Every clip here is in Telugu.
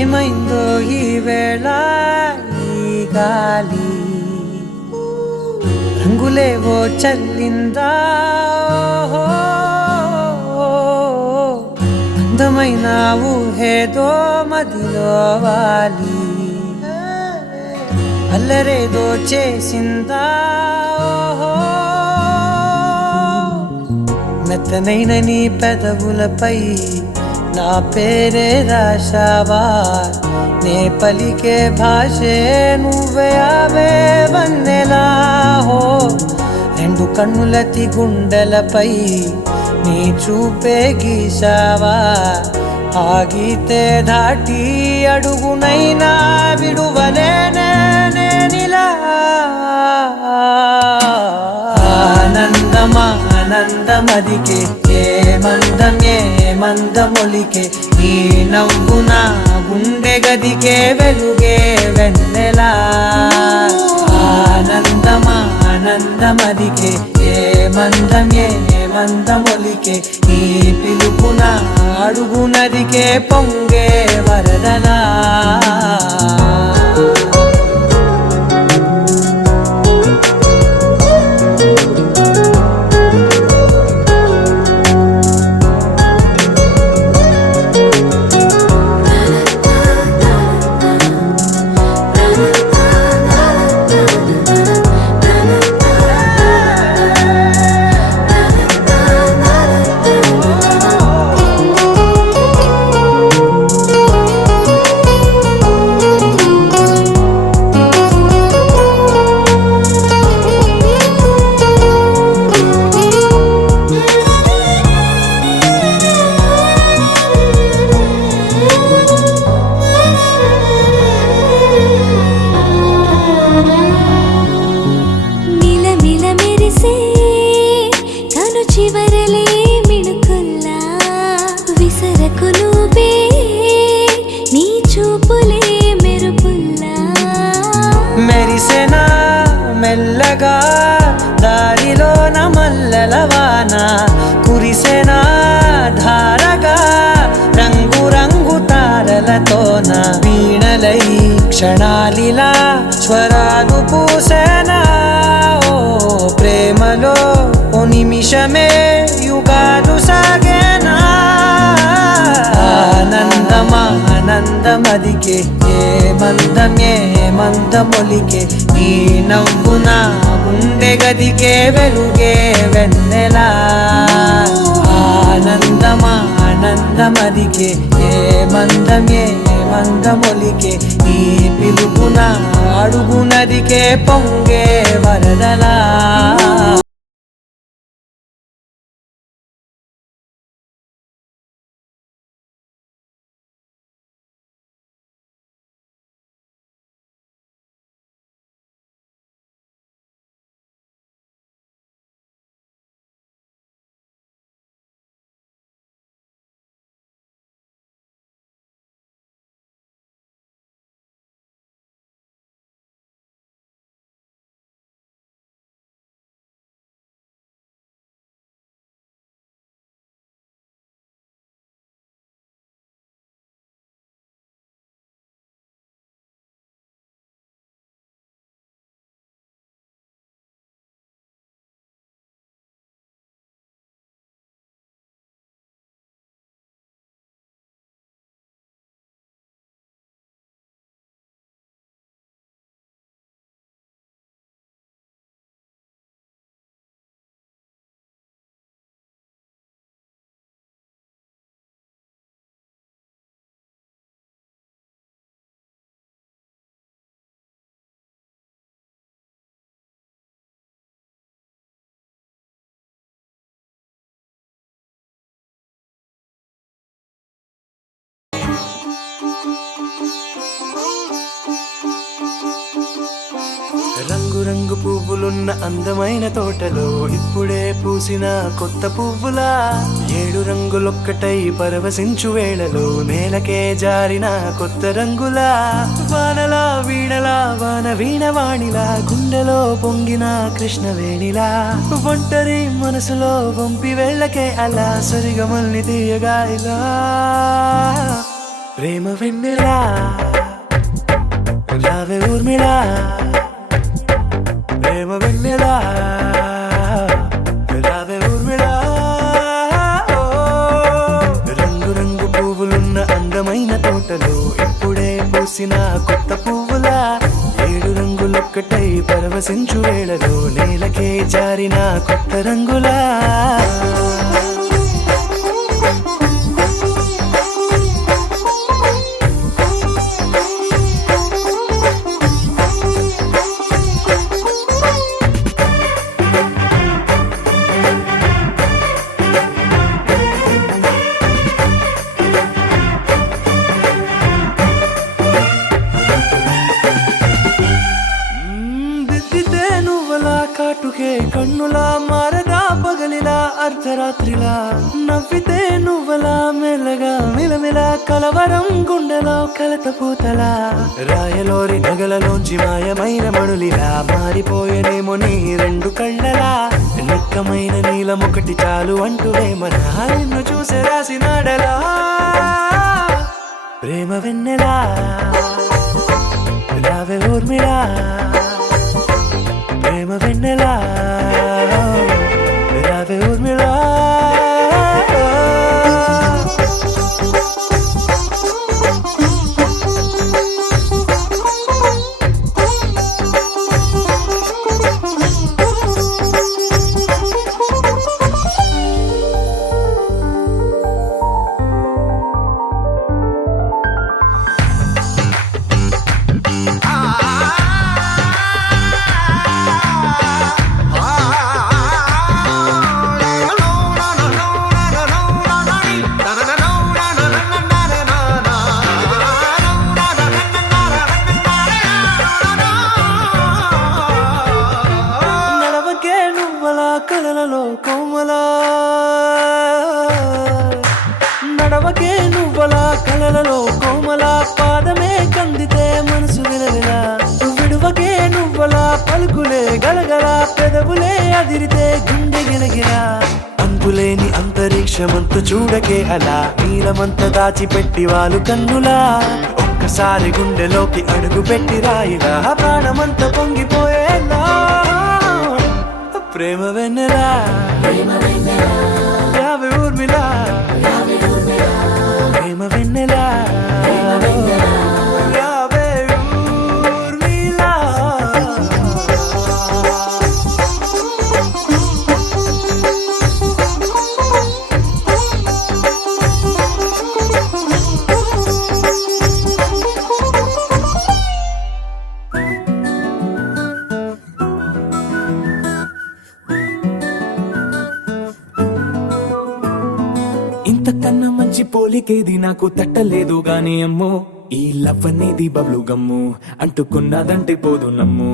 ఏమైందో ఈ వేళ ఈ గాలి రంగులేవో చల్లిందా అందమైన ఊహేదో మదిలో వాలి అల్లరేదో చేసిందా మెత్తనైన నీ పెదవులపై నా పేరే రాశావా నే పలికే భాషే నువ్వే ఆవే వన్నెలా హో రెండు కన్నులతి గుండెలపై నీ చూపే గీశావా ఆగితే దాటి అడుగునైనా విడువలేనే నేనిలా ఆనందమా ఆనందమదికే ఏ మందమొలికే నీ నవ్వు నా గుండె గదికే వెలుగే వెన్నెలా ఆనందమా ఆనందమదికే ఏ మందమొలికే నీ పిలుపున అడుగునదికే పొంగే వరదలా మెరిసెనా మెల్లగా దారిలో నమల్లెలవాన కురిసెనా ధారగా రంగు రంగు తారలతోన వీణలై క్షణాలిలా స్వరాలు పూసే నిమిషమే యుగాలు సాగేనా ఆనందమదికే ఏ మందమొలికే నీ నవ్వున గుండె గదికే వెలుగే వెన్నెలా ఆనందమదికే ఏ మందమొలికే నీ పిలుపున అడుగునదికే పొంగే వరదలా రంగు పువ్వులున్న అందమైన తోటలో ఇప్పుడే పూసిన కొత్త పువ్వులా 7 రంగులొక్కటై పరవశించు వేళలో నేలకే జారిన కొత్త రంగులా వానలా వీణలా వాన వీణవాణిలా గుండెలో పొంగిన కృష్ణవేణిలా ఒంటరి మనసులో వంపి వెళ్ళకే అలా సరిగమల్ని తీయగా ఇలా ప్రేమ వెన్నెలా రావే ఊర్మిళా ప్రేమ వెన్నెలా రావే ఊర్మిళా రంగు పువ్వులున్న అందమైన తోటలో ఇప్పుడే పూసిన కొత్త పువ్వులా 7 రంగులొక్కటై పరవశించు వేళలో నేలకే జారిన కొత్త రంగులా కాటుకే కన్నులా మారదా పగలిలా అర్ధరాత్రిలా నవ్వితే నువ్వలా మెల్లగా మిలమిలా కలవరం గుండెలో కలతపోతలా రాయలోరి నగలలోంచి మాయమైన మణులిలా మారిపోయేనేమో నీ 2 కళ్ళలా నిక్కమైన నీలమొకటి చాలు అంటూ వేమనా నిన్ను చూసే రాసినాడలా ప్రేమ వెన్నెలా రావే ఊర్మిళా ప్రేమ వెన్నెలా రావే ఊర్మిళా కలలలో కోమలా నడవకే నువ్వలా కలలలో కోమలా పాదమే కందితే మనసు విలవిలా విడువకే నువ్వలా పలుకులే గలగల పెదవులే అదిరితే గుండె గిలగిలా అంతులేని అంతరిక్షమంత చూడకే అలా నీలమంత దాచిపెట్టి వాళ్ళు కన్నులా ఒక్కసారి గుండెలోకి అడుగు పెట్టి రాయిలా ప్రాణమంత పొంగిపోయేలా ప్రేమ వెన్నెలా యావే ఊర్మిళ ప్రేమ వెన్నెలా యావే ఊర్మిళ ఇంతకన్నా మంచి పోలికేది నాకు తట్టలేదు గాని అమ్మో ఈ లవ్ అనేది బబ్లు గమ్ము అంటుకున్నదంటే పోదు నమ్ము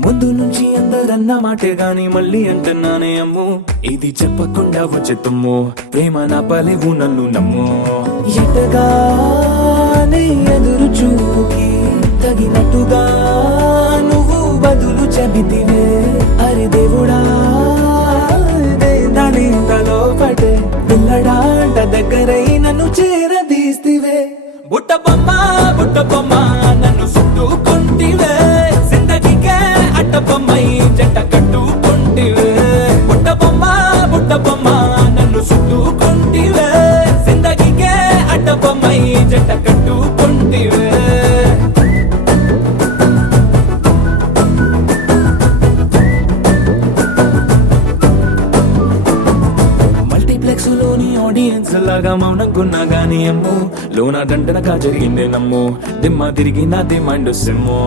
ముందు నుంచి అందరన్న మాటే గాని మళ్ళీ అంటున్నానే అమ్ము ఇది చెప్పకుండా వచ్చే తుమ్ము ప్రేమ నా పలేవు నన్ను నమ్ము ఎటగానే ఎదురు చూకి తగినట్టుగా నువ్వు బదులు చెబితివే అరి దేవుడా దాని తలో పడే పిల్లడాంట దగ్గరై నన్ను చేరదీస్తివే బుట్ట బొమ్మ నన్ను చుట్టుకుంటివే జిందగీకే అట్ట బొమ్మై జంట కట్టుకుంటివే బుట్ట బొమ్మ నన్ను చుట్టుకుంటివే జిందగీకే అట్ట బొమ్మై జంట కట్టుకుంటివే లోని ఆడియన్స్ లాగా మౌనంకున్నా గానీ అమ్ము లోన దండనగా జరిగిందే నమ్ము దిమ్మ తిరిగి నా దిమ్మండు సిమ్ము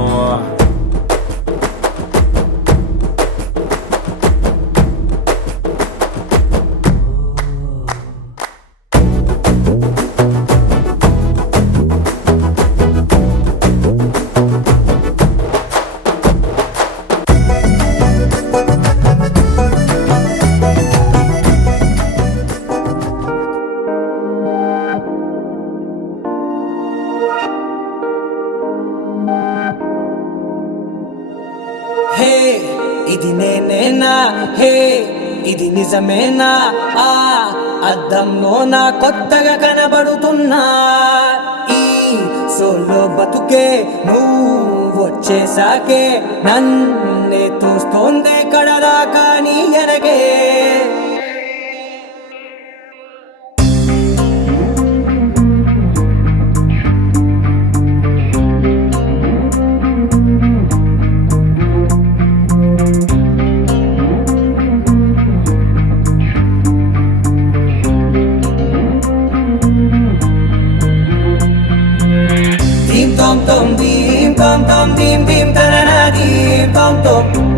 హే ఇది నేనేనా హే ఇది నిజమేనా ఆ అద్దంలో నా కొత్తగా కనబడుతున్నా ఈ సోలో బతుకే నువ్వు వచ్చేసాకే నన్నే తోస్తోందే కడదాకా నీ ఎనగే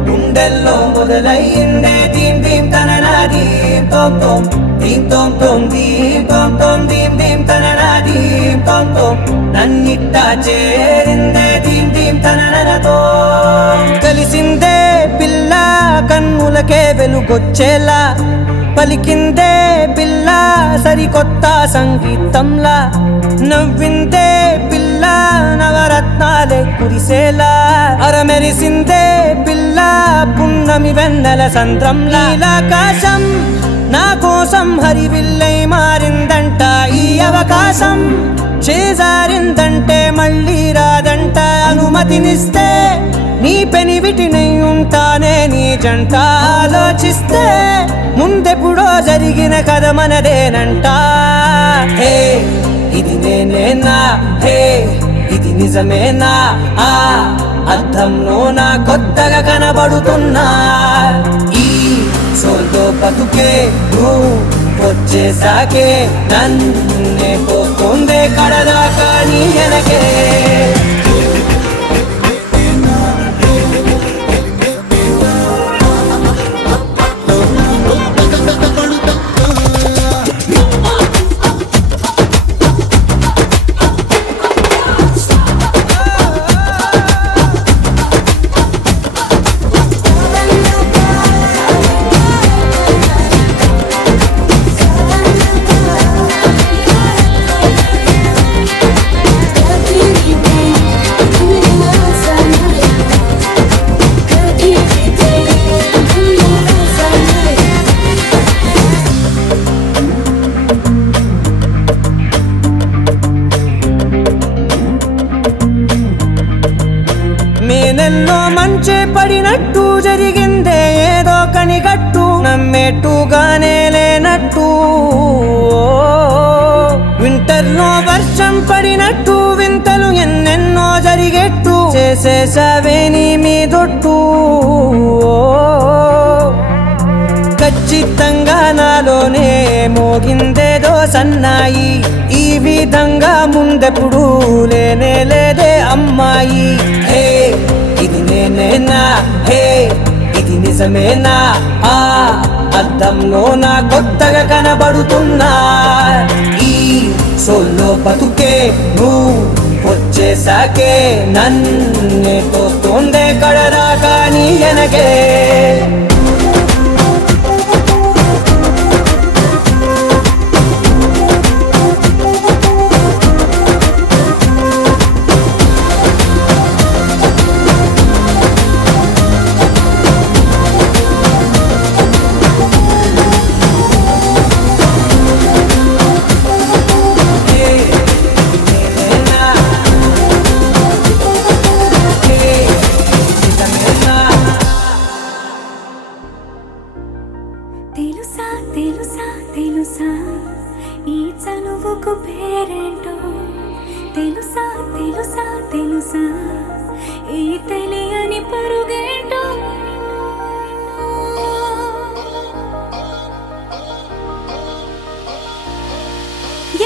గుండెల్లో మొదలయ్యిందే దీం దీం తననా దీం తోం తోం దీం తోం తోం దీం తోం తోం దీం దీం తననా దీం తోం తోం నన్నిట్టా చేరిందే దీం దీం తననతో కలిసిందే పిల్ల కన్నులకే వెలుగొచ్చేలా పలికిందే పిల్ల సరికొత్త సంగీతంలా నవ్విందే పిల్ల నవరత్నాలే కురిసేలా అరమెరిసిందే పిల్ల పున్నమి వెన్నెల సంద్రంలా ఆకాశం నా కోసం హరివిల్లై మారిందంట ఈ అవకాశం చేజారిందంటే మళ్ళీ రాదంట అనుమతినిస్తే నీ పెనివిటినై ఉంటానే నీ జంట ఆలోచిస్తే ముందెప్పుడో జరిగిన కథ మనదేనంట హే ఇది నేనేనా హే ఇది నిజమేనా ఆ అద్దంలో నా కొత్తగా కనబడుతున్నా ఈ సోల్తో బతుకే నువ్వు వచ్చేసాకే నన్నే పోతుందే కడదాకా నీ వెనకే మేనెల్లో మంచే పడినట్టు జరిగిందే ఏదో కనిక నమ్మేట్టుగానే లేనట్టు వింటర్లో వర్షం పడినట్టు వింతలు ఎన్నెన్నో జరిగేట్టు చేసేసావే నీ మీదొట్టు ఖచ్చితంగా నాలోనే మోగిందేదో సన్నాయి ఈ విధంగా ముందెప్పుడు లేనే లేదే అమ్మాయి హే ఇది నేనేనా హే ఇది నిజమేనా ఆ అద్దంలో నా కొత్తగా కనబడుతున్నా ఈ సోల్లో బతుకే నువ్వు వచ్చేసాకే నన్నే తోస్తోందే కడరాకా నీ ఎనగే తెలుసా తెలుసా తెలుసా ఈ చనువుకు పేరేంటో తెలుసా తెలుసా తెలుసా ఈ తెలియని పరుగేంటో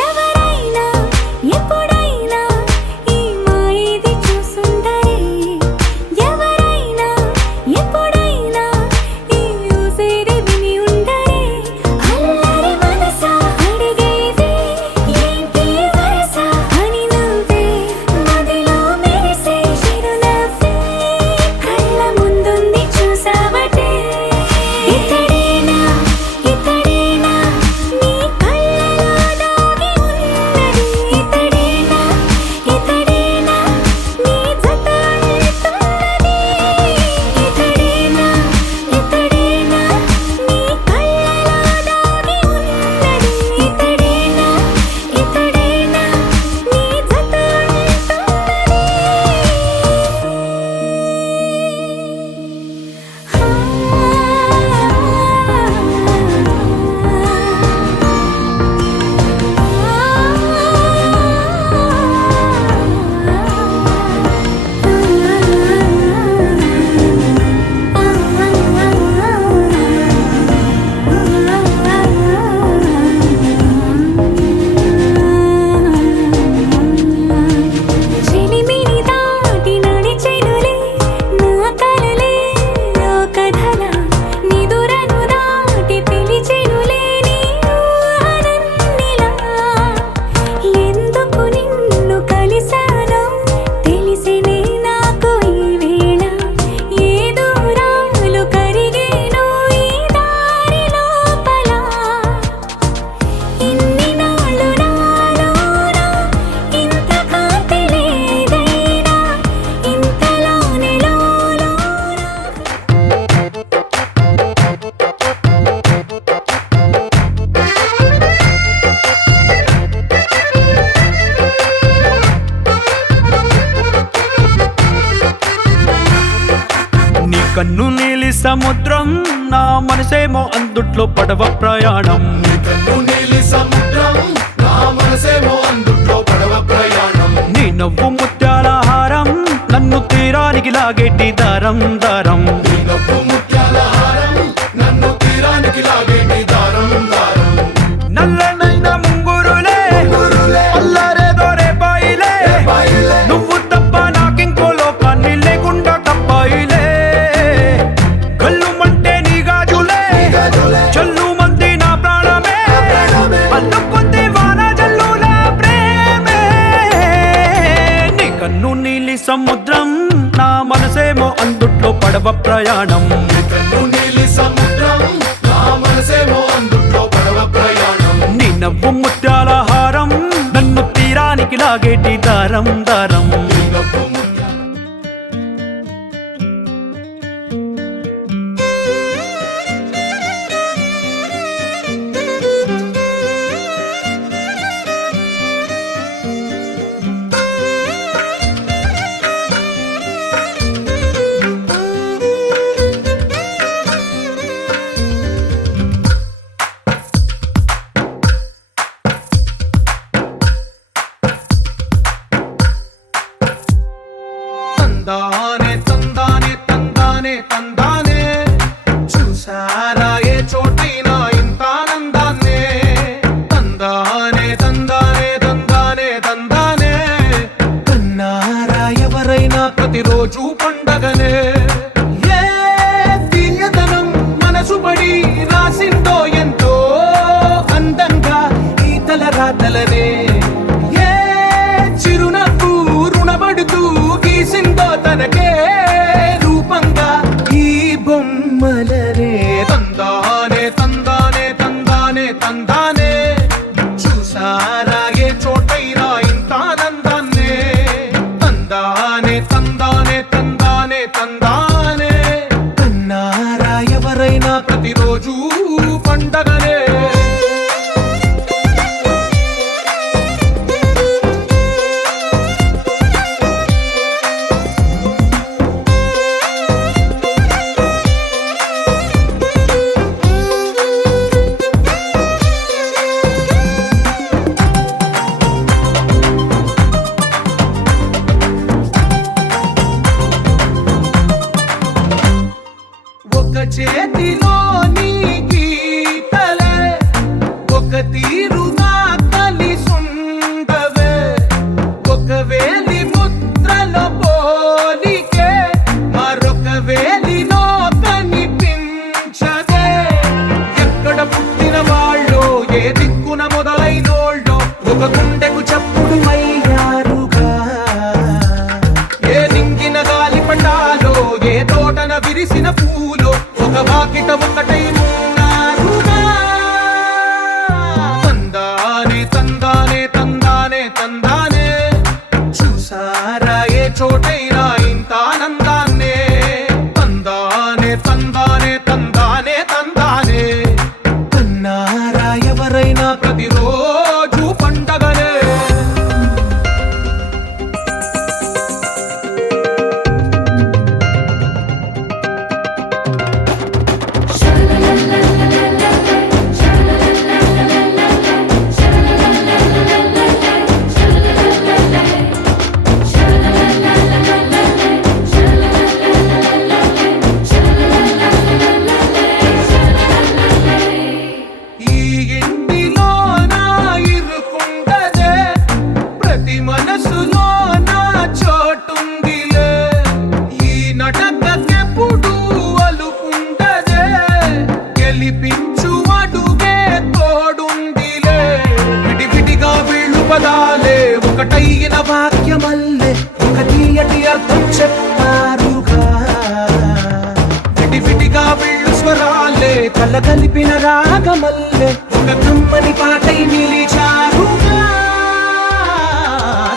ఎవరైనా ఎప్పుడైనా ఈ మాయది చూసుండరే ఎవరైనా ఎప్పుడైనా ఈ ఊసేది విని ఉండరే అల్లరి మనసా అడిగేది ఏంటి వరస అని నువ్వే మదిలో మెరిసే చిరునవ్వే కళ్ళ ముందుంది చూసావటే ఇతడేనా ఇతడేనా నీ కళ్ళలో దాగి ఉన్నది ఇతడేనా ఇతడేనా నీ జత అంటున్నది ఇతడేనా ఇతడేనా నీ కళ్ళలో దాగి ఉన్నది ఇతడేనా ఇతడేనా నీ జత చెలిమిని దాటి నడిచెనులే నా కలలే ఓ కథలా నిదురను దాటి పిలిచెనులే నీ ఊహలన్నిలా ఎందుకు నిన్ను కలిసానో తెలిసినే నాకు ఈ వేళ ఏ దూరాలు కరిగేనో ఈ దారి లోపల ఇన్ని నాళ్ళు నాలోన ఇంత కాంతి లేదైనా ఇంతలోనే లోలోన నీ కన్ను నీలి సముద్రం నా మనసేమో అందుట్లో పడవ ప్రయాణం కన్ను నీలి సముద్రం నా మనసేమో అందుట్లో పడవ ప్రయాణం నీ నవ్వు ముత్యాల హారం నన్ను తీరానికి లాగేటి దారం దారం నీ నవ్వు ముత్యాల హారం నన్ను తీరానికి లాగేటి దారం దారం నల్లనైన ముంగురులే అల్లరేదో రేపాయిలే రేపాయిలే. నువ్వు తప్ప నాకింకో లోకాన్ని లేకుండా కప్పాయిలే కళ్ళుమంటే నీ గాజులే గాజులే. చల్లు మంది నా ప్రాణమే ప్రాణమే. అల్లుకుంది వాన జల్లుల ప్రేమే నీ కన్ను నీలి సముద్రం నా మనసేమో అందుట్లో పడవ ప్రయాణం నీ కన్ను నీలి సముద్రం నా మనసేమో అందుట్లో పడవ ప్రయాణం నీ నవ్వు ముత్యాల హారం నన్ను తీరానికి లాగేటి దారం దారం నీ నవ్వు ముత్యాల చూసారా ఏ చోటైనా ఇంత ఆనందాన్నే తందానే తందానే తందానే తందానే కన్నారా ఎవరైనా ప్రతిరోజు పండగనే ఏ తీయదనం మనసు పడి రాసిందో ఎంతో అందంగా ఈ తల రాతలనే ఏ చిరునవ్వు రుణపడుతూ గీసిందో తనకే రూపంగా ఈ బొమ్మలనే తందానే తందానే తందానే తందానే చూసారా ఏ చోటైనా ఇంత ఆనందాన్నే తందానే తందానే తందానే తందానే కన్నారా ఎవరైనా ప్రతిరోజు పండగనే ఒక చేతిలో నీ గీతలే ఒక తీరుగా కలిసుండవే ఒక వేలి ముద్రలో పోలికే మరొక వేలిలో కనిపించదే ఎక్కడ పుట్టిన వాళ్ళో ఏ దిక్కున మొదలైనోళ్ళో ఒక గుండెకు చప్పుడు అయ్యారుగా ఏ నింగిన గాలి పటాలో ఏ తోటన విరిసిన పూలో ఒక వాకిట ఒకటై ఉన్నారుగా తందానే తందానే తందానే తందానే చూసారా ఏ చోటైనా ఇంత ఆనందాన్నే తందానే తందానే తందానే తందానే కన్నారా ఎవరైనా ప్రతిరోజు పండగనే ఈ ఇంటిలో నా ఇరుకుండదే ప్రతి మనసులో నా చోటుందిలే ఈ నటకెప్పుడు అలుకుండదే గెలిపించు అడుగే తోడుందిలే విడివిడిగా వీళ్ళు పదాలే ఒకటైన వాక్యమల్లే ఒక తీయటి అర్థం చెప్పారుగా విడివిడిగా వీళ్ళు స్వరాలే కల కలిపిన రాగమల్లే ఒక కమ్మని పాటై నిలిచారుగా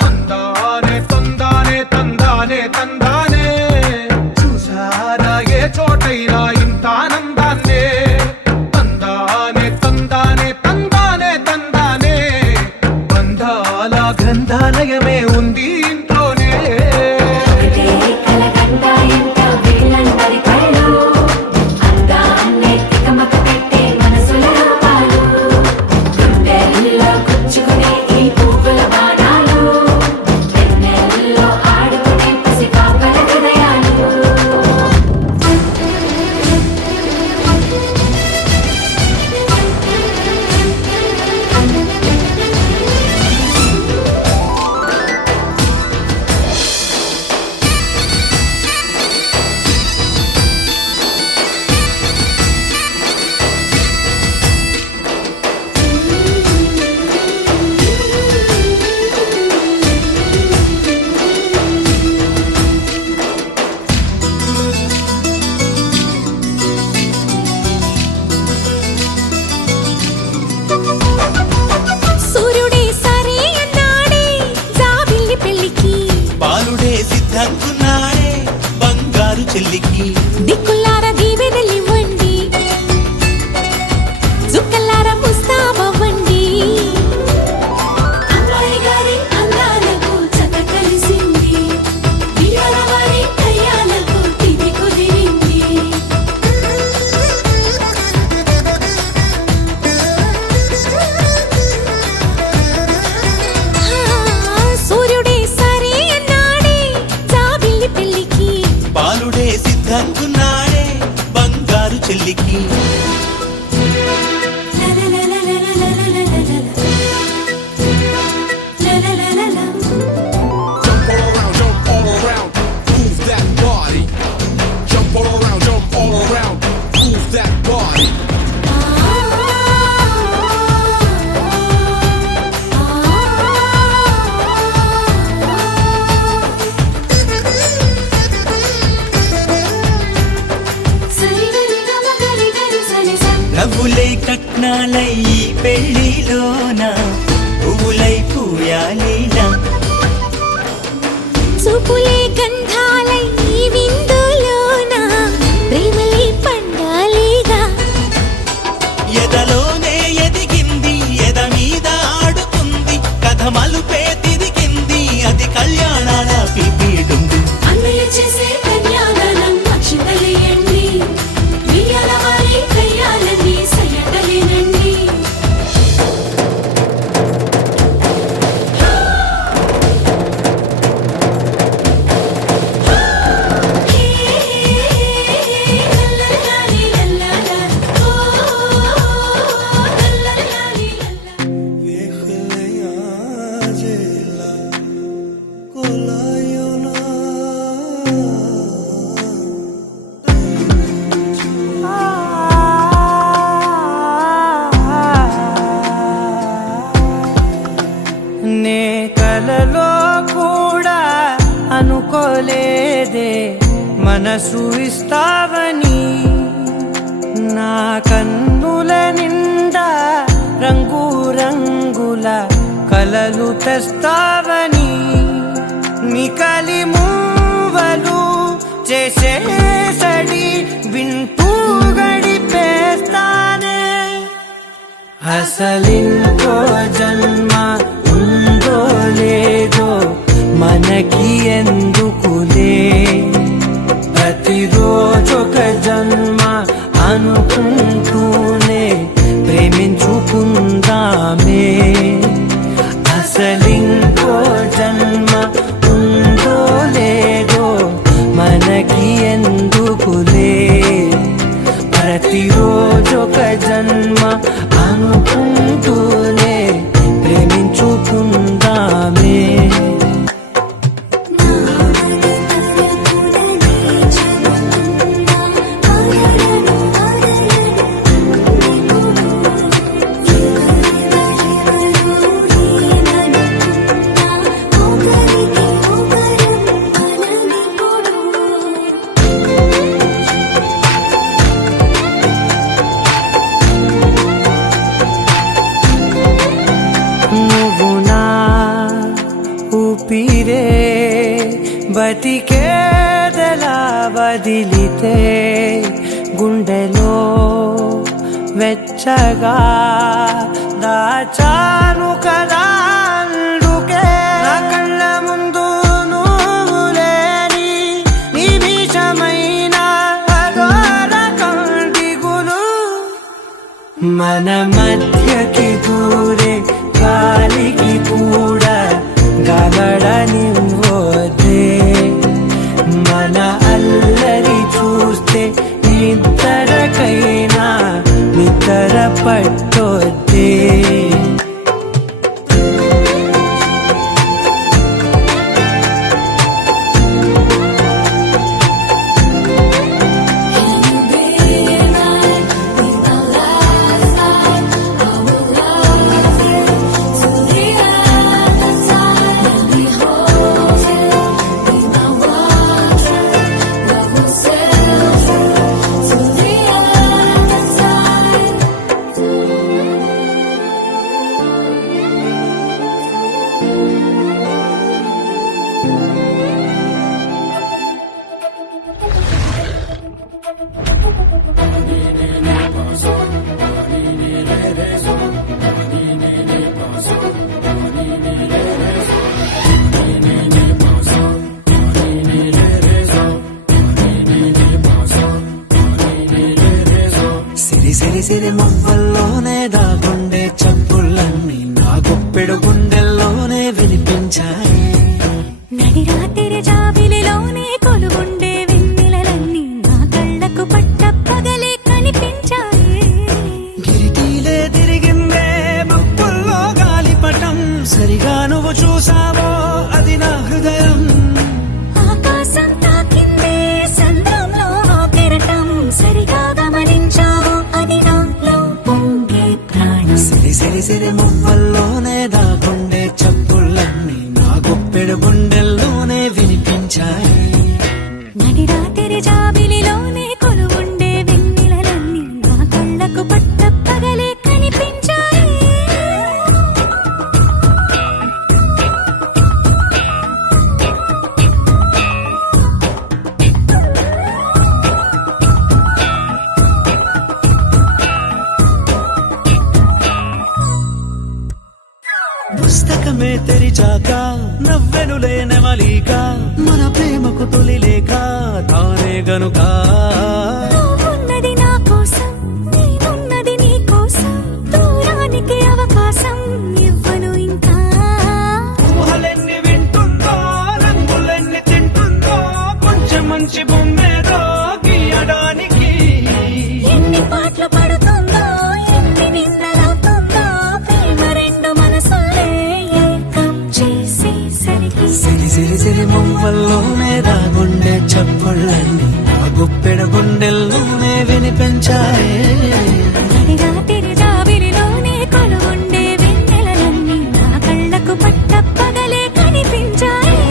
తందానే తందానే తందానే తందానే చూసారా ఏ చోటైనా ఇంత ఆనందాన్నే తందానే తందానే తందానే తందానే బంధాల గ్రంథాలయమే ఉంది ఇంట్లోనే ఒకటే కలగంట ఎంత వీళ్ళందరి కళ్ళు అందాన్నే తికమక పెట్టే మనసుల రూపాలు గుండెల్లో గుచ్చుకునే ఈ పువ్వుల బాణాలు వెన్నెల్లో ఆడుకునే పసి పాప పువ్వులై కట్నాలై ఈ పెళ్లిలోన పువ్వులై పూయాలిలా చూపులే గంధాలై ఈ విందులోన ప్రేమలే పండాలిగా ఎదలోనే ఎదిగింది ఎద మీద ఆడుతుంది కథ మలుపే తిరిగింది అది కళ్యాణాల పిపీడుంది అన్నయ్య చేసే కన్యాదానం అక్షింతలేయండి వియ్యాల వారి కయ్యాలని సయ్యటలేనండి లల్లలాలి లల్లలా ఓ లల్లలాలి లల్లలా నే కలలో కూడా అనుకోలేదే మనసు ఇస్తావని నా కన్నుల నిండా రంగు రంగుల కలలు తెస్తావని నికలి మూవలు చేసేసడి వింటూ గడిపేస్తానే అసలింకో జన్మ ఉందో లేదో మనకి ఎందుకులే ప్రతిరోజొక జన్మ అనుకుంటూనే ప్రేమించుకుందామే అసలింకో జన్మ ఉందో లేదో మనకి ఎందుకులే ప్రతిరోజొక జన్మ అనుకుంటూనే ప్రేమించుకుందామే నువ్వు నా ఊపిరే బతికేదలా వదిలితే గుండెలో వెచ్చగా దాచాను కదా అందుకే నా కళ్ళ ముందు నువ్వు లేని నిమిషమైన అఘోర కంటిగులు మన మధ్యకి దూరే గాలికి కూడా గలడనివ్వదే మన అల్లరి చూస్తే నిద్రకైనా నిద్ర పట్టొద్దే సిరి మొవ్వల్లోనే దాగుండే చప్పుళ్ళన్నీ నా గుప్పెడు గుండెల్లోనే వినిపించాయి నడిరాత్రి జాబిలిలోనే కొలుగుండే వెన్నెలలన్నీ నా కళ్ళకు పట్ట పగలే కనిపించాయి గిరిటీలే తిరిగిందే మప్పుల్లో గాలిపటం సరిగా నువ్వు చూసావో అది నా హృదయం ఆకాశం తాకిందే సంద్రంలో కెరటం సరిగా గమనించావు అది నాలో పొంగే ప్రాణం సిరి మువ్వల్లోనే దాగుండే చప్పుళ్ళన్నీ నా గుప్పెడు గుండెల్లోనే వినిపించాయి నడిరాత్రి జాబిలిలోనే కొలువుండే వెన్నెలలన్నీ నా కళ్ళకు పట్ట ఆకాశమే తెరిచాక నవ్వెనులే నెమలిక మన ప్రేమకు తొలి లేక తానే గనుక నువ్వున్నది నా కోసం నేనున్నది నీ కోసం దూరానికి అవకాశం ఇవ్వను ఇంకా ఊహలెన్ని వింటుందో రంగులెన్ని తింటుందో కొంచెం మంచి బొమ్మేదో గీయడానికి ఎన్ని పాటలు పడుతుందో ఎన్ని నిందలవుతుందో ప్రేమ రెండు మనసులే ఏకం చేసేసరికి సిరి సిరి సిరి మువ్వల్లోనే దాగుండే చప్పుళ్ళన్నీ నా గుప్పెడ గుండెల్లోనే వినిపించాయే నడిరాత్రి జాబిలిలోనే కొలువుండే వెన్నెలలన్నీ నా కళ్ళకు పట్టపగలే కనిపించాయి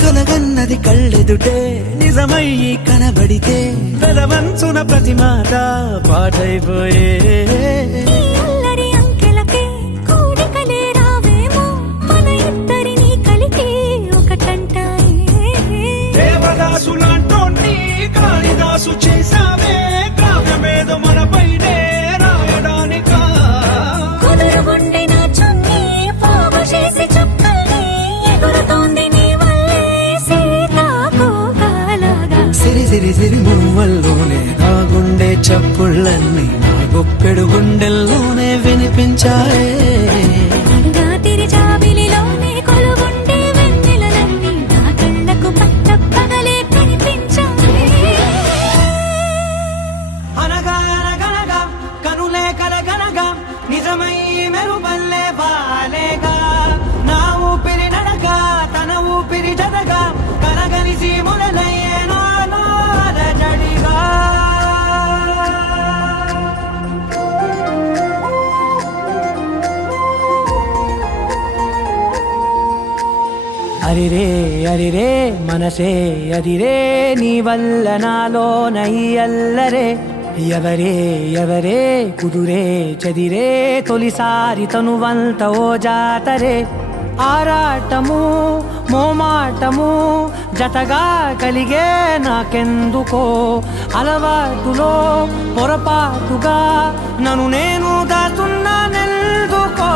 కలగన్నది కళ్ళెదుటే నిజమయ్యి కనబడితే వెలవంచున ప్రతి మాట పాటైపోయే ఈ అల్లరి అంకెలకే కూడికలే రావేమో మన ఇద్దరిని కలిపి ఒకటంటాయే దేవదాసు లాంటోన్ని కాళిదాసు చేసావే కావ్యమేదో మనపైనే రాయడానికా కుదురుగుండె నా చున్నీ పోగు చేసి చుక్కల్ని ఎగురుతోంది నీ వల్లే సీతాకోకలాగా సిరి సిరి సిరి మువ్వల్లోనే దాగుండే చప్పుళ్ళన్నీ నా గుప్పెడు గుండెల్లోనే వినిపించాయే నడిరాత్రి జాబిలిలోనే కొలువుండే వెన్నెలలన్నీ నా కళ్ళకు పట్టపగలే కనిపించాయి అనగా అనగనగా కనులే కలగనగా నిజమై మెరుపల్లే బాలేగా నా ఊపిరి నడక తన ఊపిరి జతగా కనగలిసి మొదలయ్యే నాలో అలజడిగా అరిరే అరిరే మనసే అరిరే నీ వల్ల నాలో నై అల్లరే ఎవరే ఎవరే కుదురే చదిరే తొలిసారి తనువంత ఓ జాతరే ఆరాటము మోమాటము జతగా కలిగే నాకెందుకో అలవాటులో పొరపాటుగా నన్ను నేను దాస్తున్నానెందుకో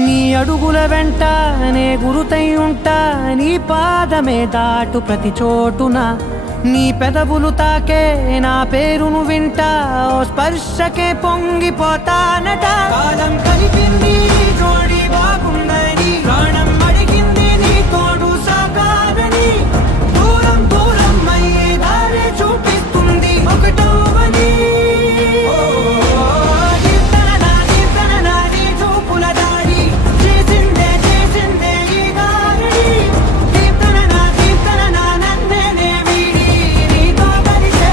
నీ అడుగుల వెంట నే గురుతై ఉంటా నీ పాదమే దాటు ప్రతి చోటున నీ పెదవులు తాకే నా పేరును వింటా ఓ స్పర్శకే పొంగిపోతానట కాలం కలిపింది జోడి బాగుందని ప్రాణం అడిగింది నీ తోడు సాగాలని దూరం దూరం అయ్యే దారి చూపిస్తుంది ఒకటోవని నీ చూపుల దాడి చేసిందే ఈ గారడి దీప్తన నన్నే వీడి నీతో కలిసే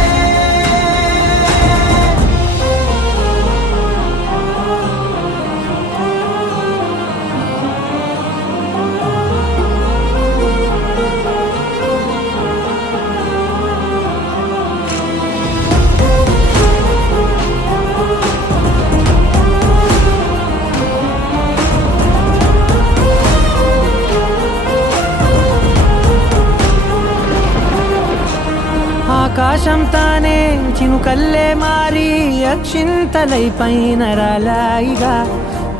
ఆకాశం తానే చినుకల్లే మారి అక్షింతలై పైన రాలాయిగా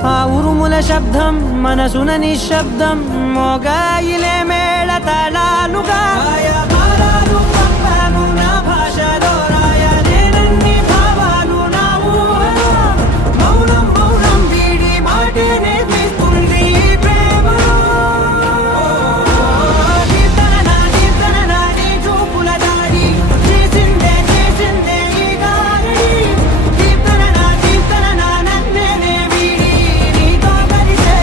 ఆ ఉరుముల శబ్దం మనసున నిశ్శబ్దం మోగాయిలే మేళ తాళాలుగా భారాలు పంపాను నా భాషలో రాయలేనన్ని భావాలు నా ఊహలో మౌనం మౌనం వీడి మాటే నేర్పిస్తుంది ఈ ప్రేమలో కీర్తన నీ చూపుల దాడి చేసిందే ఈ గాలి కీర్తన నన్నే వీడి నీతో కలిసే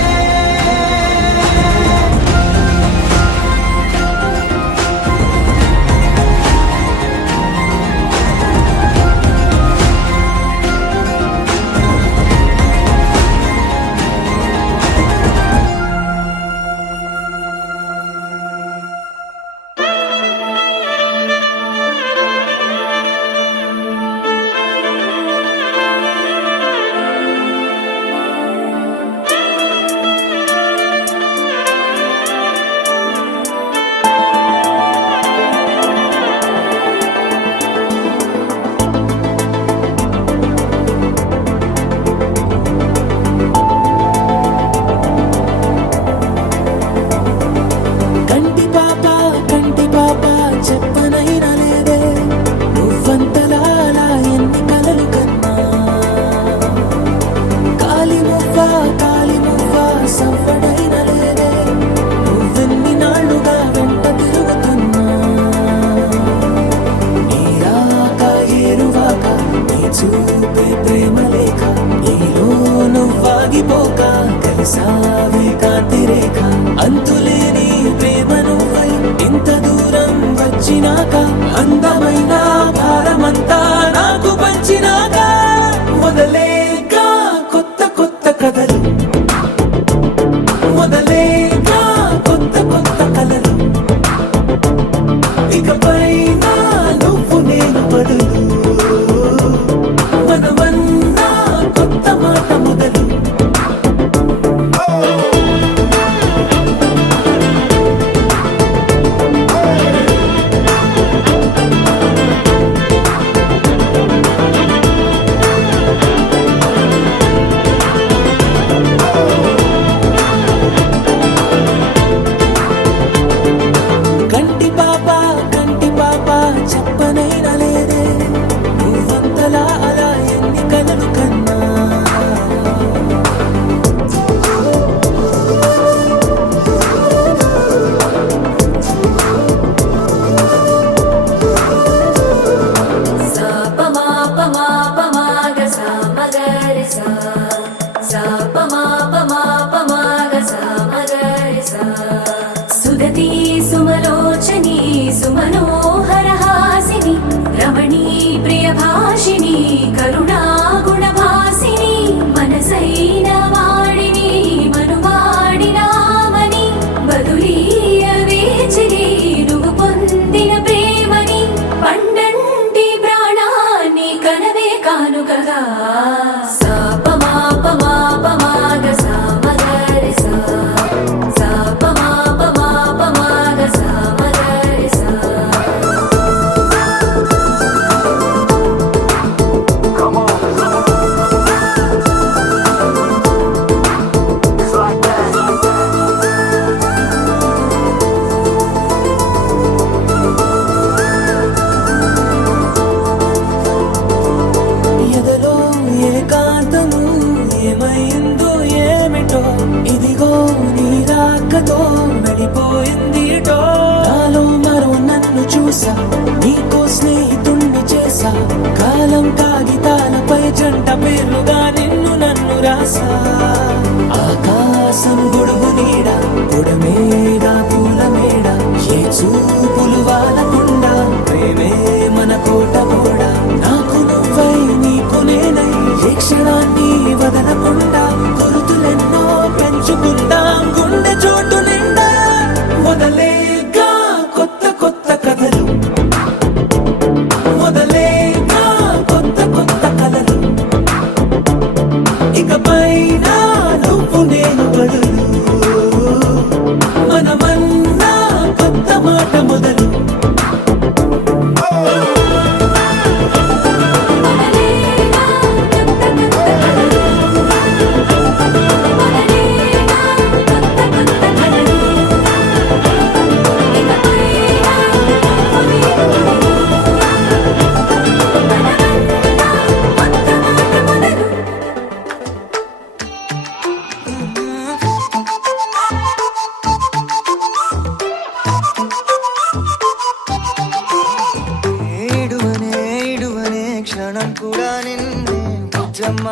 బుజ్జమ్మ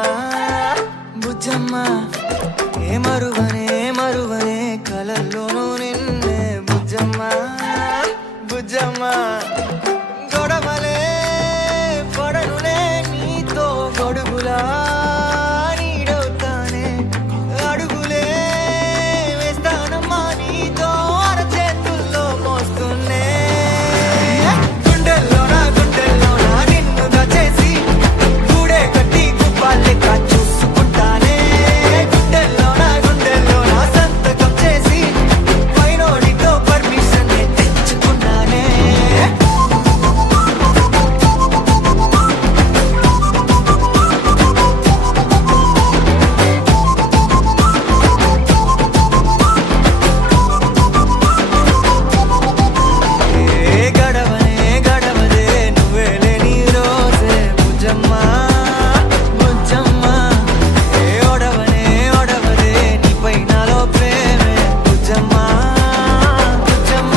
బుజ్జమ్మ ఏ మరువనే కలల్లోనూ నిన్నే బుజ్జమ్మ బుజ్జమ్మ గొడవలే పడనులే నీతో గొడుగులా నీడవుతానే అడుగులే వేస్తానమ్మా నీతో అరచేతుల్లో మోస్తున్నే గుండెల్లోనా నిన్ను దాచేసి గూడే కట్టి గుప్పాలెక్క చూసుకుంటానే గుండెల్లోనా సంతకం చేసి పైనోడితో పర్మిషన్ తెచ్చుకున్నానే గడవదే నువ్వే లేని రోజే బుజ్జమ్మ బుజ్జమ్మ ఓడవదే నీపై నాలో ప్రేమే బుజ్జమ్మ బుజ్జమ్మ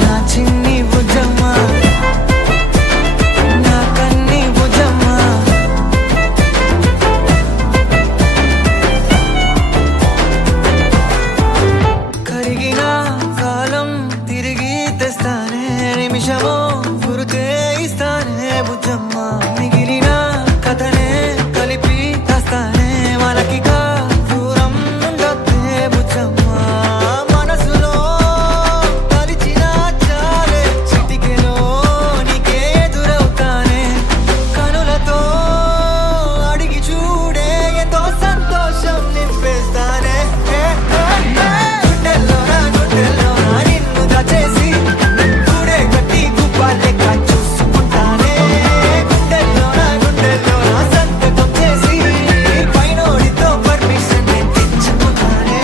నా చిన్ని బుజ్జమ్మ నా కన్ని బుజ్జమ్మ కరిగిన కాలం తిరిగి తెస్తానే నిమిషమో గురుతే ఇస్తానే బుజ్జమ్మ మిగిలిన కథనే కలిపి రాస్తానే మనకిగా దూరం ఉండొద్దే బుజ్జమ్మ మనసులో తలిచిన చాలే చిటికెలో నీకే ఎదురవుతానే కనులతో అడిగి చూడే ఎంతో సంతోషం నింపేస్తానే గుండెల్లోనా నిన్ను దాచేసి గూడే కట్టి గుప్పాలెక్క చూసుకుంటానే గుండెల్లోనా సంతకం చేసి పైనోడితో పర్మిషన్ తెచ్చుకున్నానే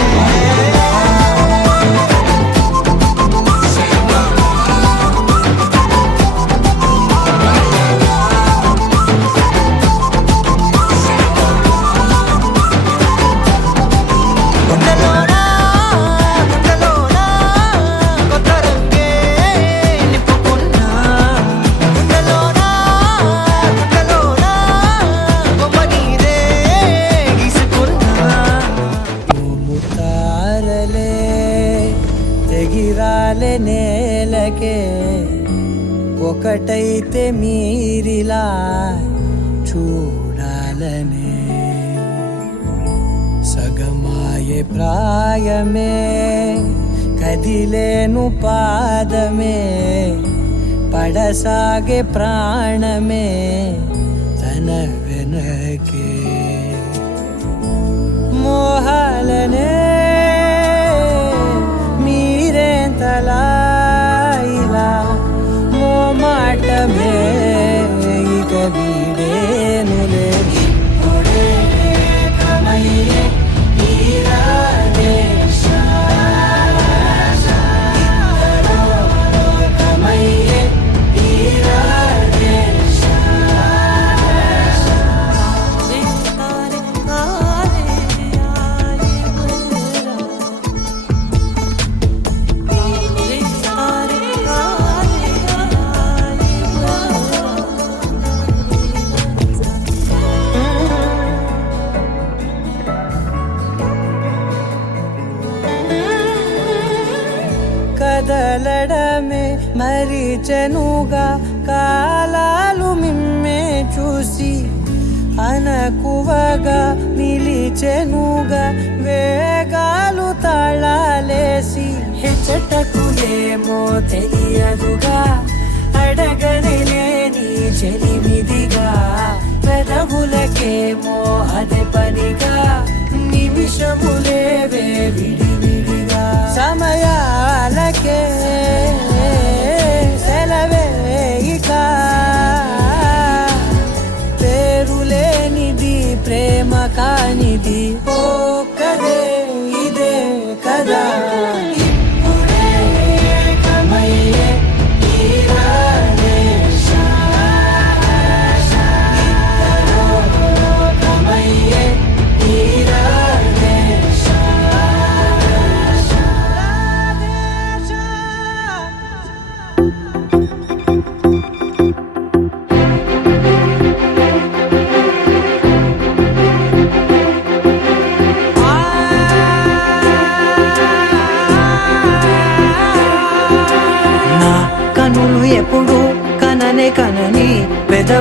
గుండెల్లోనా కొత్త రంగే నింపుకున్నా గుండెల్లోనా బొమ్మ నీదే గీసుకున్నా ముతారలే తెగిరాలే నేలకే ఒకటైతే మీరిలా చూడాలనే సగమాయే ప్రాయమే కదిలేను పాదమే పడసాగే ప్రాణమే తన వెనకే మోహాలనే మీరేంతలా ఇలా మోమాటమే ఇక వీడేనులే ఇప్పుడే ఏకమయ్యే కదలడమే మరిచెనుగా కాలాలు మిమ్మే చూసి అనకువగా నిలిచెనుగా వేగాలు తాళాలేసి హెచ్చటకులేమో తెలియదుగా అడగనిలే నీ చెలిమిదిగా పెదవులకేమో అదే పనిగా నిమిషములేవే విడివిడిగా సమయాలకే సెలవే ఇక పేరులేనిది ప్రేమ కానిది ఓ కదే ఇదే కదా ఇప్పుడే ఏకమయ్యే ఈ రాధేశ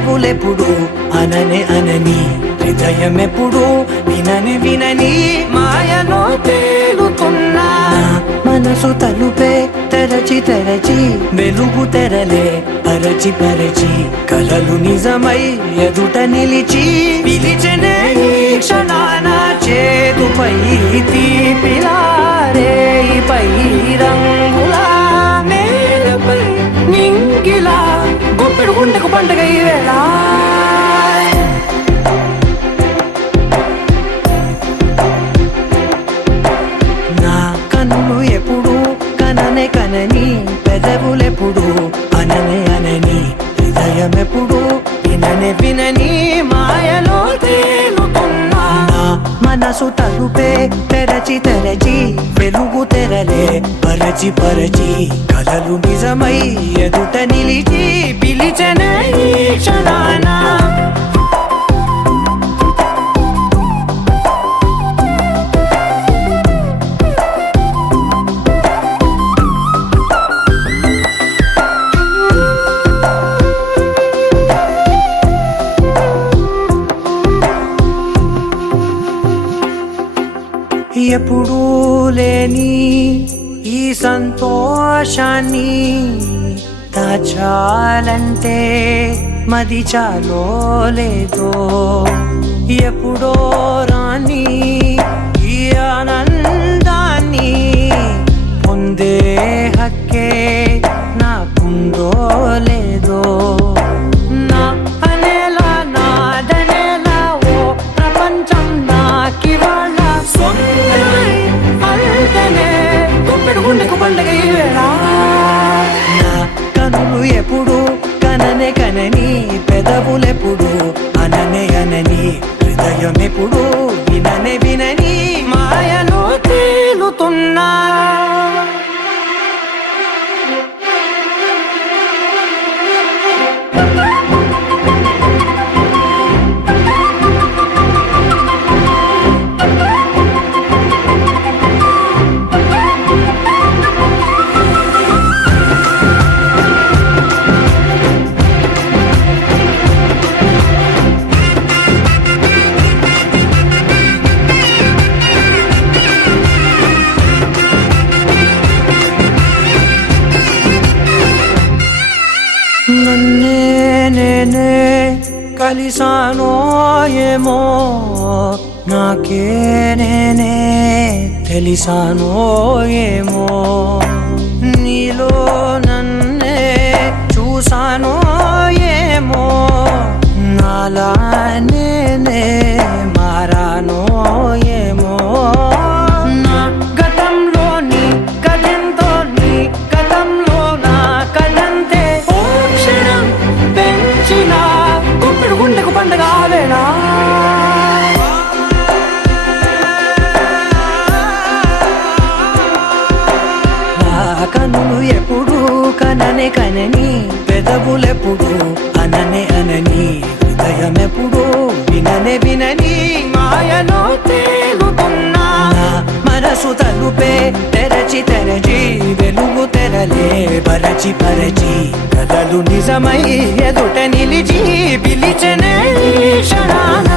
పెదవులెప్పుడు అననే అనని హృదయం ఎప్పుడు వినని వినని మాయలో తేలుతున్నా మనసు తలుపే తెరచి తెరచి వెలుగు తెరలే పరచి పరచి కలలు నిజమై ఎదుట నిలిచి పిలిచెనే ఈ క్షణాన చేదుపై తీపిలారేపై రంగులా నేలపై నింగిలా గుప్పెడు గుండెకు పండుగ ఈ వేళ నా కన్నులు ఎప్పుడు కననే కనని పెదవులెప్పుడు అననే అనని హృదయం ఎప్పుడు విననే వినని మాయలో తేలుతున్నా నా మనసు తలుపే తెరచి తెరచి వెలుగు తెరలే పరచి పరచి కలలు నిజమై ఎదుట నిలిచి పిలిచెనే ఈ క్షణాన ఎప్పుడూ లేని ఈ సంతోషాన్ని దాచాలంటే మది చాలో లేదో ఎప్పుడో రాని ఈ ఆనందాన్ని పొందే హక్కే నాకుందో లేదో నా అనేలా నాదనేలా ఓ ప్రపంచం నాకివాళ గుండెకు పండుగ ఈ వేళ నా కనులు ఎప్పుడు కననే కనని పెదవులెప్పుడు అననే అనని హృదయం ఎప్పుడు విననే వినని మాయలో తేలుతున్నా నన్నే నేనే కలిసానో ఏమో నాకే నేనే తెలిసానో ఏమో నీలో నన్నే చూసానో ఏమో నాలా నేనే మారానో ఏమో నా గతంలోని కథంతో నీ గతంలో నా కథంతే ఓ క్షణం పెంచిన గుప్పెడు గుండెకు పండుగ వేళ కనులు ఎప్పుడు కననే కనని పెదవులెప్పుడు అననే అనని హృదయం ఎప్పుడు విననే వినని మాయలో తేలుతున్నా మనసు తలుపే తెరచి తెరచి వెలుగు తెరలే పరచి పరచి కలలు నిజమై ఎదుట నిలిచి పిలిచెనే ఈ క్షణాన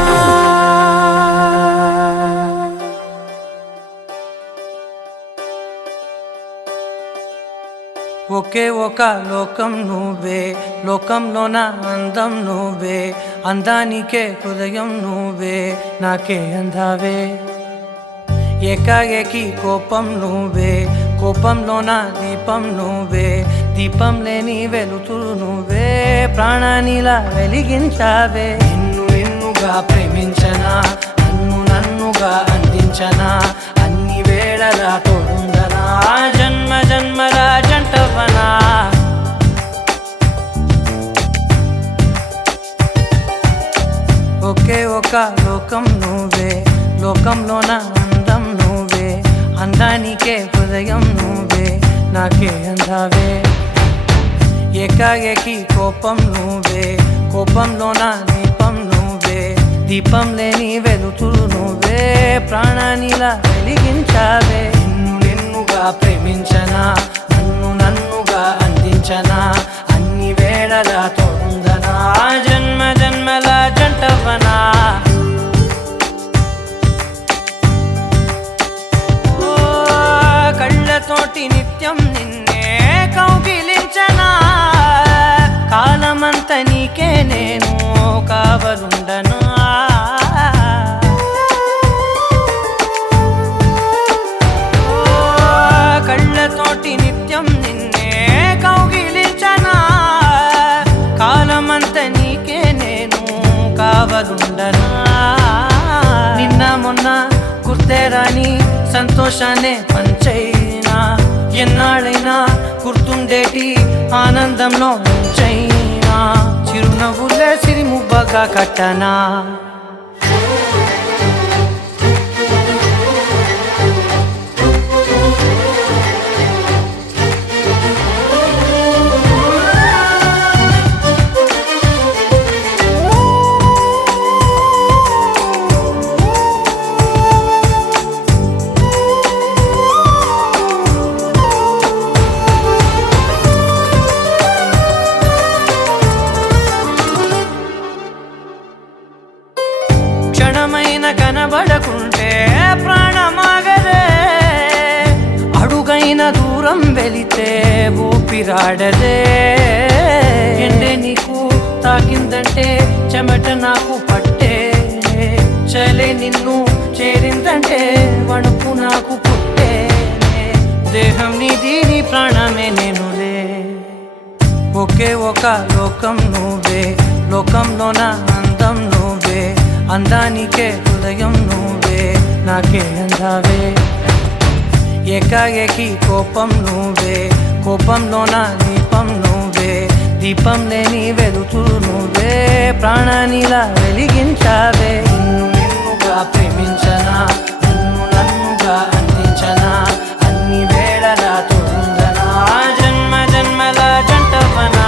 ఒకే ఒక లోకం నువ్వే లోకంలో నా అందం నువ్వే అందానికే హృదయం నువ్వే నాకే అందావే ఏకాఏకి కోపం నువ్వే కోపంలో నా దీపం నువ్వే దీపం లేని వెలుతురు నువ్వే ప్రాణానిలా వెలిగించావే నిన్నుగా ప్రేమించనా నన్నుగా అందించనా అన్ని వేళలా తోడుందనా జన్మ జన్మల జంటవనా ఒకే ఒక లోకం నువ్వే లోకంలో నా అందం నువ్వే అందానికే హృదయం నువ్వే నాకే అందావే ఏకాఏకి కోపం నువ్వే కోపంలో నా దీపం నువ్వే దీపం లేని వెలుతురు నువ్వే ప్రాణానిలా వెలిగించావే నిన్నుగా ప్రేమించనా నన్నుగా అందించనా అన్ని వేళలా తోడుందనా జన్మ సంతోషాన్ని పంచైనా ఎన్నాళ్ళైనా గుర్తుండేటి ఆనందంలో ముంచైనా చిరునవ్వులే సిరిముబ్బగా కట్టనా క్షణమైన కనబడకుంటే ప్రాణమాగదే అడుగైన దూరం వెళితే ఊపిరాడదే ఎండే నీకు తాకిందంటే చెమట నాకు పట్టే చలే నిన్ను చేరిందంటే వణుకు నాకు పుట్టే దేహం నీది నీ ప్రాణమే నేనులే ఒకే ఒక లోకం నువ్వే లోకంలోన అందం నువ్వే అందానికే హృదయం నువ్వే నాకే అందావే ఏకాఏకి కోపం నువ్వే కోపంలోన దీపం నువ్వే దీపం లేని వెలుతురు నువ్వే ప్రాణానిలా వెలిగించావే నిన్నుగా ప్రేమించనా నన్నుగా అందించనా అన్ని వేళలా తోడుందనా జన్మ జన్మల జంటవనా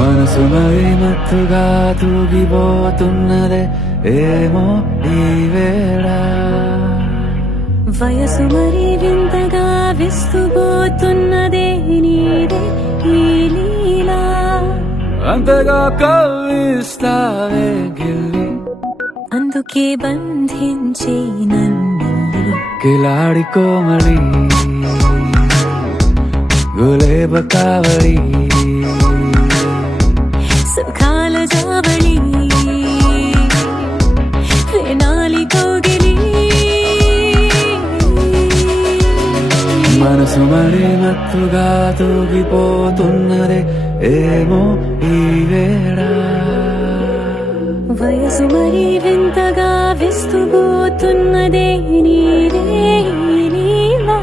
మనసు మరి మత్తుగా తూగిపోతున్నదే ఏమో ఈ వేళ వయసు మరి వింతగా విస్తుపోతున్నదే నీదే ఈ లీలా అంతగా కవ్విస్తావే గిల్లి అందుకే బంధించే నన్ను కిలాడి కోమళి గులేబ కావళి సుఖాల జావళి వేనాలి కౌగిలి మనసు మరి మత్తుగా తూగిపోతున్నదే ఏమో ఈ వేళ వయసు మరి వింతగా విస్తుపోతున్నదే నీదే ఈ లీలా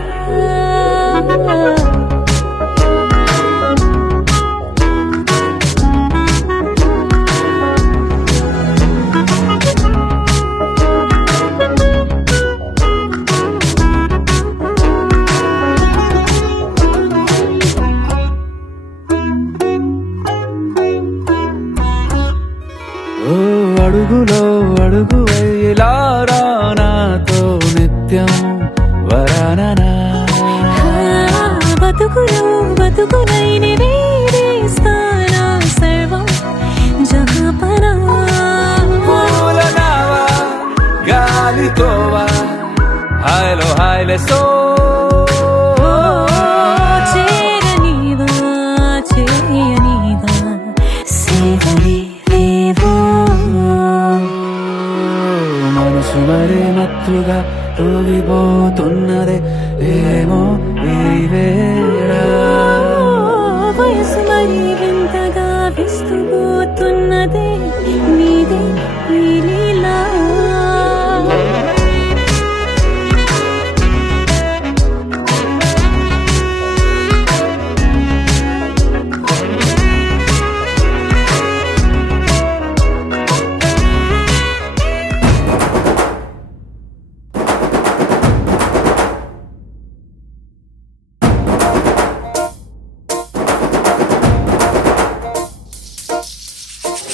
ఓ అడుగులో అడుగు ఇలా నాతో నిత్యం వరాననా బతుకులో బతుకులైన వేరేస్తానా సర్వం జహాపనా పూలనావా గాలితోవా హాయ్లో హాయ్లే సో చేరనీవా చేయనీవా సేవలే లేవో మనసు మరి మత్తుగా తూగిపోతున్నదే ఏమో ఈ వేళ వయసు మరి వింతగా విస్తుపోతున్నదే నీదే ఈ లీలా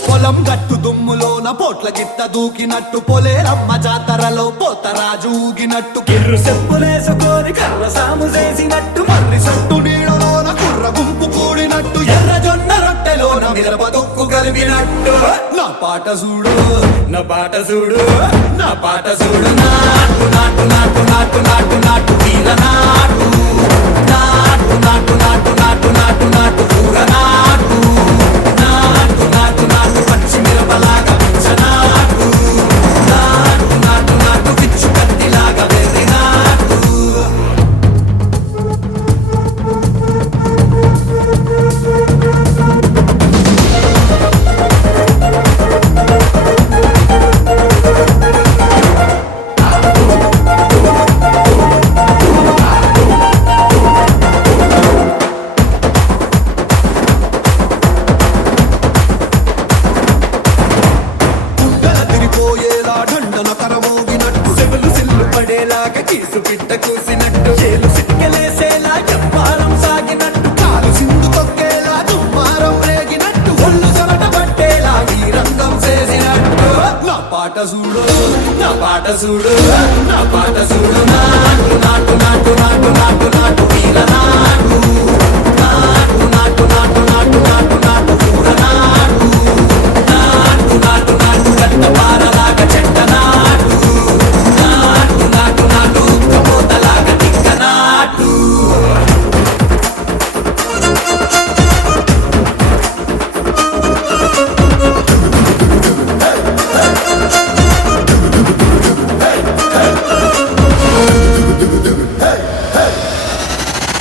పొలం గట్టు దుమ్ములోన పోట్ల గిట్ట దూకినట్టు పొలేరమ్మ జాతరలో పోతరాజు ఊగినట్టు కిర్రు చెప్పులేసుకొని కర్ర సాము చేసినట్టు మర్రి సొట్టు నీడలోన కుర్ర గుంపు కూడినట్టు ఎర్ర జొన్న రొట్టెలోన మిరప దొక్కు కలిపినట్టు నా పాట చూడు నా పాట చూడు నా పాట చూడు నాటు నాటు నాటు నాటు నాటు నాటు వీర నాటు నాటు నాటు నాటు నాటు నాటు తోకలాగా కీసు పిట్ట కూసినట్టు చేలు సిక్కలేసేలా చెప్పారం సాగినట్టు కాలు సింధు తొక్కేలా దుమ్మారం రేగినట్టు ఒళ్ళు చెమట పట్టేలా ఈ రంగం చేసినట్టు నా పాట చూడు నా పాట చూడు నా పాట చూడు నాటు నాటు నాటు నాటు నాటు నాటు వీర నాటు నాటు నాటు నాటు నాటు నాటు నాటు పూర నాటు నాటు నాటు నాటు గట్ట పారలాగా చెట్ట నాటు నాటు నాటు నాటు కబోతలాగా తిక్క నాటు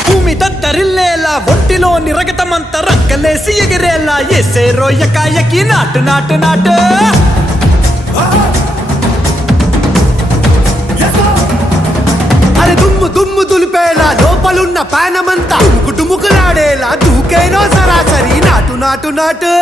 భూమి దద్దరిల్లేలా ఒంటిలోని రగతమంతా రక్కలేసి ఎగిరేలా ఎసే రోయకాయకి నాటు నాటు నాటు అరే దుమ్ము దుమ్ము దులిపేలా లోపలున్న పానమంతా డుముకులాడేలా దూకేనో సరాసరి నాటు నాటు నాటు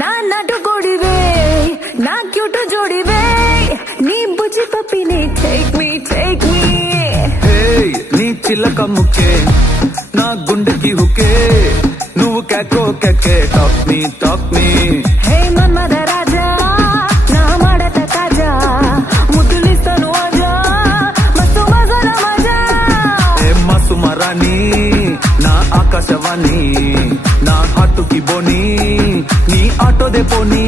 నా నటు కొడివే నా క్యూట్ జోడివే నీ బుజ్జి పప్పిని టేక్ మీ నీ చిల్లక ముక్కే నా గుండెకి హుకే నువ్వు కేకో కేకే టాక్ మీ హే మన్మద రాజా నా మాడత తాజా ముద్దులిస్తాను ఆజా మస్తు మజాల మజా ఏ మసుమరాని నా ఆకాశవాణి నా హాటుకి బోని నీ ఆటో దే పోనీ